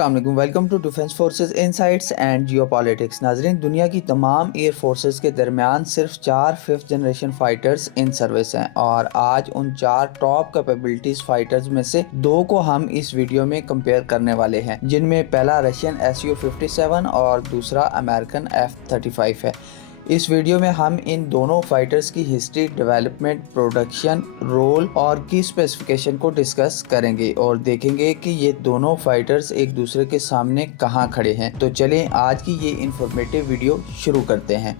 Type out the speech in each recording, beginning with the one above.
अस्सलाम वालेकुम, welcome to defence forces insights and geopolitics. नाजरीन, दुनिया की तमाम एयर फोर्सेस के दरमियान सिर्फ 4 fifth generation fighters in service हैं और आज उन 4 टॉप कैपेबिलिटीज फाइटर्स में से 2 को हम इस वीडियो में कंपेयर करने वाले हैं, जिनमें पहला रशियन Su-57 और दूसरा अमेरिकन F-35 है। इस वीडियो में हम इन दोनों फाइटर्स की हिस्ट्री, डेवलपमेंट, प्रोडक्शन, रोल और की स्पेसिफिकेशन को डिस्कस करेंगे और देखेंगे कि ये दोनों फाइटर्स एक दूसरे के सामने कहां खड़े हैं। तो चलें आज की ये इंफॉर्मेटिव वीडियो शुरू करते हैं।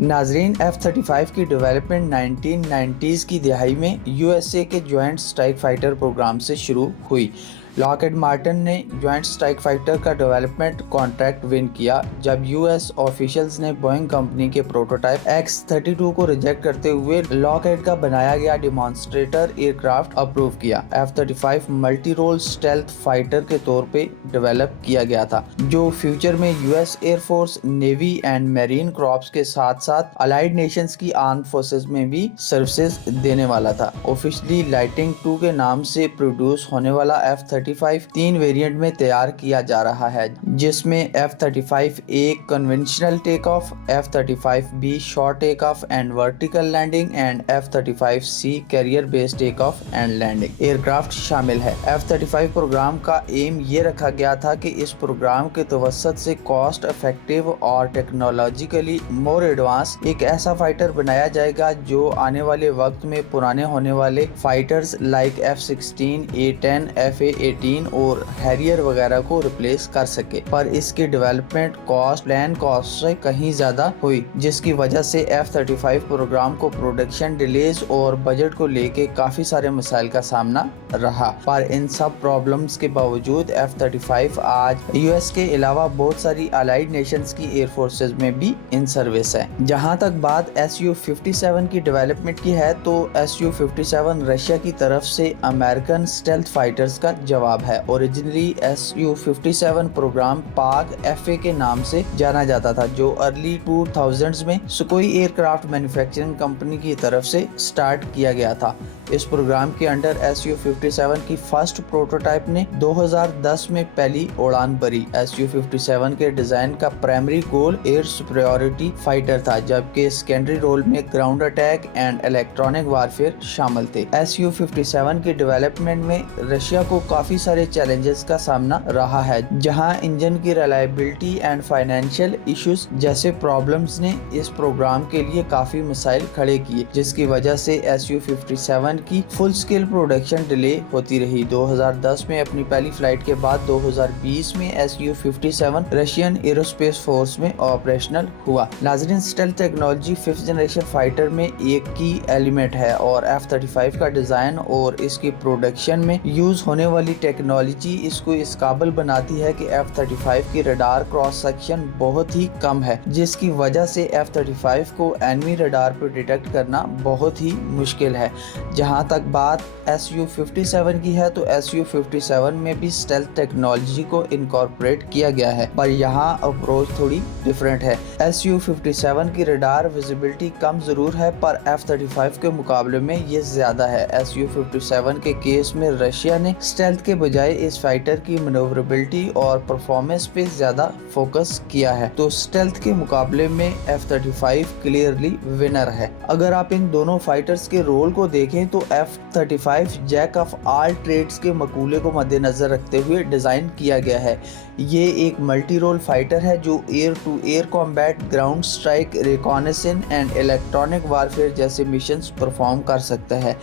नाजरीन, F-35 की डेवलपमेंट 1990s की दिहाई में USA के जॉइंट स्ट्राइक फाइटर प्रोग्राम से शुरू हुई। लॉकहीड मार्टिन ने जॉइंट स्ट्राइक फाइटर का डेवलपमेंट कॉन्ट्रैक्ट विन किया जब यूएस ऑफिशियल्स ने बोइंग कंपनी के प्रोटोटाइप X-32 को रिजेक्ट करते हुए लॉकहीड का बनाया गया डिमॉन्स्ट्रेटर एयरक्राफ्ट अप्रूव किया। F-35 multi role stealth fighter के तौर पे डेवलप किया गया था, जो फ्यूचर में US air force, navy and marine crops के साथ साथ अलाइड नेशंस की आर्म फोर्सेस में भी सर्विसेज देने वाला था। ऑफिशियली लाइटिंग 2 के नाम से प्रोड्यूस होने वाला F-35 3 वेरिएंट में तैयार किया जा रहा है, जिसमें F-35A conventional take off, F-35B short take off and vertical landing and F-35C carrier based take off and landing aircraft शामिल है। F-35 प्रोग्राम का एम ये रखा गया था कि इस प्रोग्राम के तवसत से कॉस्ट इफेक्टिव और टेक्नोलॉजिकली मोर एडवांस एक ऐसा फाइटर बनाया जाएगा जो आने वाले वक्त में पुराने होने वाले fighters like F-16, A-10, FA-18 और हैरियर वगैरह को रिप्लेस कर सके, पर इसकी डेवलपमेंट कॉस्ट प्लान कॉस्ट से कहीं ज्यादा हुई, जिसकी वजह से F-35 प्रोग्राम को प्रोडक्शन डिलेज और बजट को लेके काफी सारे मसाइल का सामना रहा। पर इन सब प्रॉब्लम्स के बावजूद F-35 आज यूएस के अलावा बहुत सारी अलाइड नेशंस की एयर फोर्सेस में भी इन सर्विस है। जहां तक बात Su-57 की डेवलपमेंट की है तो Su-57 रशिया की तरफ से अमेरिकन स्टेल्थ फाइटर्स का जवाब है। ओरिजिनली Su-57 प्रोग्राम पाक FA के नाम से जाना जाता था, जो अर्ली 2000s में सुकोई एयरक्राफ्ट मैन्युफैक्चरिंग कंपनी की तरफ से स्टार्ट किया गया था। इस प्रोग्राम के अंडर Su-57 की फर्स्ट प्रोटोटाइप ने 2010 में पहली उड़ान भरी। Su-57 के डिजाइन का primary goal air superiority fighter था, जबकि सेकेंडरी रोल में ground attack and electronic warfare शामिल थे। Su-57 की डेवलपमेंट में रशिया को काफी सारे चैलेंजेस का सामना रहा है, जहां इंजन की रिलायबिलिटी एंड फाइनेंशियल इश्यूज जैसे प्रॉब्लम्स ने इस प्रोग्राम के लिए काफी मसाइल खड़े किए, जिसकी वजह से Su-57 की फुल स्केल प्रोडक्शन डिले होती रही। 2010 में अपनी पहली फ्लाइट के बाद 2020 में Su-57 रशियन एरोस्पेस फोर्स में ऑपरेशनल हुआ। नाजरीन, stealth technology 5th generation fighter में एक की एलिमेंट है और F-35 का डिजाइन और इसकी प्रोडक्शन में यूज होने वाली टेक्नोलॉजी इसको इस काबिल बनाती है कि F-35 की रडार क्रॉस सेक्शन बहुत ही कम है, जिसकी वजह से F-35 को एनिमी रडार पर डिटेक्ट करना बहुत ही मुश्किल है। जहां तक बात Su-57 की है तो Su-57 में भी स्टेल्थ टेक्नोलॉजी को इनकॉर्पोरेट किया गया है, पर यहाँ अप्रोच थोड़ी डिफरेंट है। Su-57 की रडार विजिबिलिटी कम जरूर है, पर F-35 के मुकाबले में ये ज्यादा है। Su-57 के केस में रशिया ने स्टेल्थ के बजाय इस फाइटर की मैन्योवरेबिलिटी और परफॉर्मेंस पे ज्यादा फोकस किया है, तो स्टेल्थ के मुकाबले में F-35 क्लियरली विनर है। अगर आप इन दोनों फाइटर्स के रोल को देखें तो F-35 Jack of all trades के मकूले को मद्देनजर रखते हुए डिजाइन किया गया है। ये एक मल्टी रोल फाइटर है जो air to air combat, ground strike, reconnaissance and electronic warfare जैसे मिशंस परफॉर्म कर सकता है।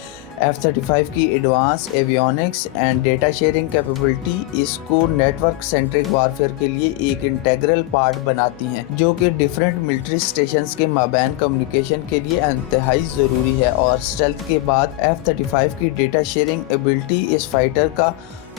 F-35 की advance avionics and data sharing capability इसको नेटवर्क सेंट्रिक वारफेयर के लिए एक इंटेग्रल पार्ट बनाती हैं, जो कि डिफरेंट मिलिट्री स्टेशंस के माबैन कम्युनिकेशन के लिए इंतहाई ज़रूरी है। और स्टेल्थ के बाद F-35 की डेटा शेयरिंग एबिलिटी इस फाइटर का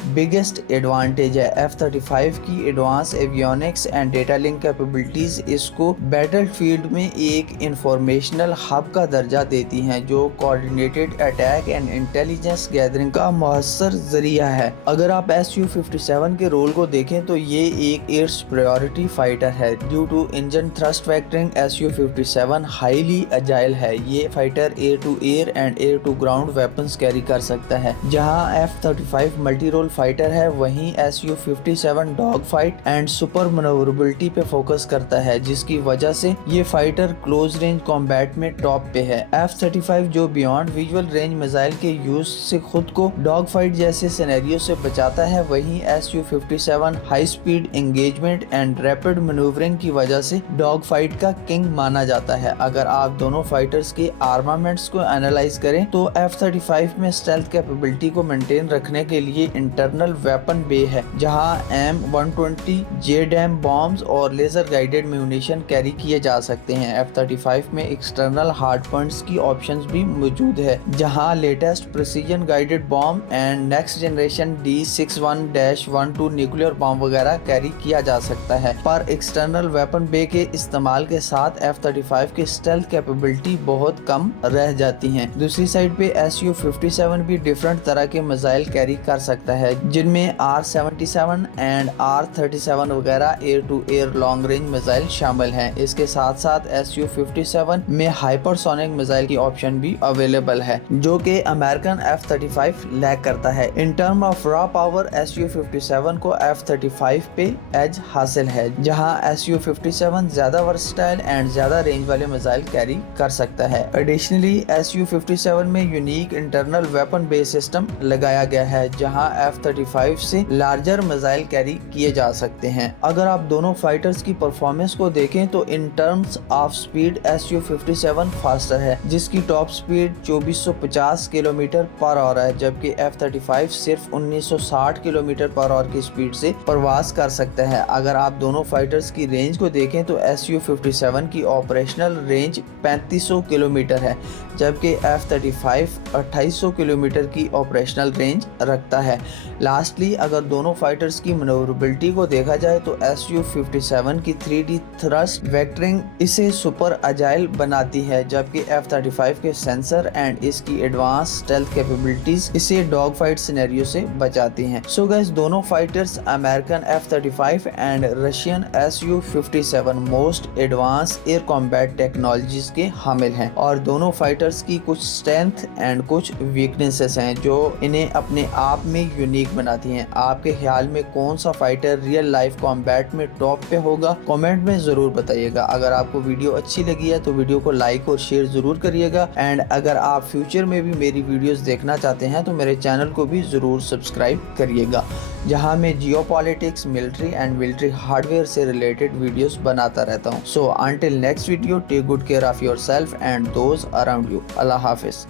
बिगेस्ट एडवांटेज है। F-35 की advance avionics and data link capabilities इसको बैटलफील्ड में एक इंफॉर्मेशनल हब का दर्जा देती हैं, जो coordinated attack and intelligence gathering का मौसर जरिया है। अगर आप Su-57 के रोल को देखें तो ये एक एयर सुपीरियरिटी फाइटर है। Due to engine thrust factoring Su-57 highly agile है। ये fighter air to air and air to ground weapons carry कर सकता है। जहां F-35 मल्टी रोल फाइटर है, वहीं Su-57 dog fight and super manoeuvrability पे फोकस करता है, जिसकी वजह से ये फाइटर क्लोज रेंज कॉम्बैट में टॉप पे है। F-35 जो बियॉन्ड विजुअल रेंज मिसाइल के यूज से खुद को डॉग फाइट जैसे सिनेरियो से बचाता है, वहीं Su-57 high speed engagement and rapid manoeuvring की वजह से डॉग फाइट का किंग माना जाता है। अगर आप दोनों फाइटर्स के आर्मामेंट्स को एनालाइज करें तो F-35 में स्टेल्थ कैपेबिलिटी को मेंटेन रखने के लिए इंटरनल वेपन बे है, जहां M120 JDAM बॉम्ब्स और लेजर गाइडेड म्यूनिशन कैरी किए जा सकते हैं। F-35 में एक्सटर्नल हार्ड पॉइंट्स की ऑप्शंस भी मौजूद है, जहां latest precision guided bomb and next generation D61-12 nuclear bomb वगैरह कैरी किया जा सकता है। पर एक्सटर्नल वेपन बे के इस्तेमाल के साथ F-35 की स्टेल्थ कैपेबिलिटी बहुत कम रह जाती हैं। दूसरी साइड पे Su-57 भी डिफरेंट तरह के मिसाइल कैरी कर सकता है, जिनमें R-77 एंड R-37 वगैरह air to air long range missile शामिल हैं। इसके साथ साथ Su-57 में हाइपरसोनिक मिसाइल की ऑप्शन भी अवेलेबल है, जो कि अमेरिकन F-35 लैक करता है। In term of raw power Su-57 को F-35 पे एज हासिल है, जहां Su-57 ज्यादा वर्सटाइल एंड ज्यादा रेंज वाले मिसाइल कैरी कर सकता है। एडिशनली Su-57 में unique internal weapon base system लगाया गया है, जहां F-35 से लार्जर मिसाइल कैरी किए जा सकते हैं। अगर आप दोनों फाइटर्स की परफॉर्मेंस को देखें तो in terms of speed Su-57 faster है, जिसकी top speed 2450 kilometre per hour है, जबकि F-35 सिर्फ 1960 किलोमीटर पर आवर की स्पीड से प्रवास कर सकता है। अगर आप दोनों फाइटर्स की रेंज को देखें तो Su-57 की ऑपरेशनल रेंज 3500 किलोमीटर है, जबकि F-35 2800 किलोमीटर की ऑपरेशनल रेंज रखता है। लास्टली, अगर दोनों फाइटर्स की मैन्यूवरेबिलिटी को देखा जाए तो Su-57 की 3D थ्रस्ट वेक्टरिंग इसे सुपर अजाइल बनाती है, जबकि F-35 के सेंसर एंड इसकी एडवांस स्टेल्थ कैपेबिलिटीज इसे डॉग फाइट सिनेरियो से बचाती हैं। सो गाइस, दोनों fighters American F-35 and Russian Su-57 most advance air combat technologies के हामिल हैं, और दोनों फाइटर्स की कुछ स्ट्रेंथ एंड कुछ वीकनेसेस हैं जो इन्हें अपने आप में यूनिक बनाती हैं। आपके ख्याल में कौन सा फाइटर रियल लाइफ कॉम्बैट में टॉप पे होगा? कमेंट में जरूर बताइएगा। अगर आपको वीडियो अच्छी लगी है तो वीडियो को लाइक और शेयर जरूर करिएगा, एंड अगर आप फ्यूचर में भी मेरी वीडियोस देखना चाहते हैं तो मेरे चैनल को भी जरूर सब्सक्राइब करिएगा, जहां मैं geopolitics, military and military hardware से रिलेटेड वीडियोस बनाता रहता हूं। So until next video, take good care of yourself and those around you. अल्लाह हाफिज।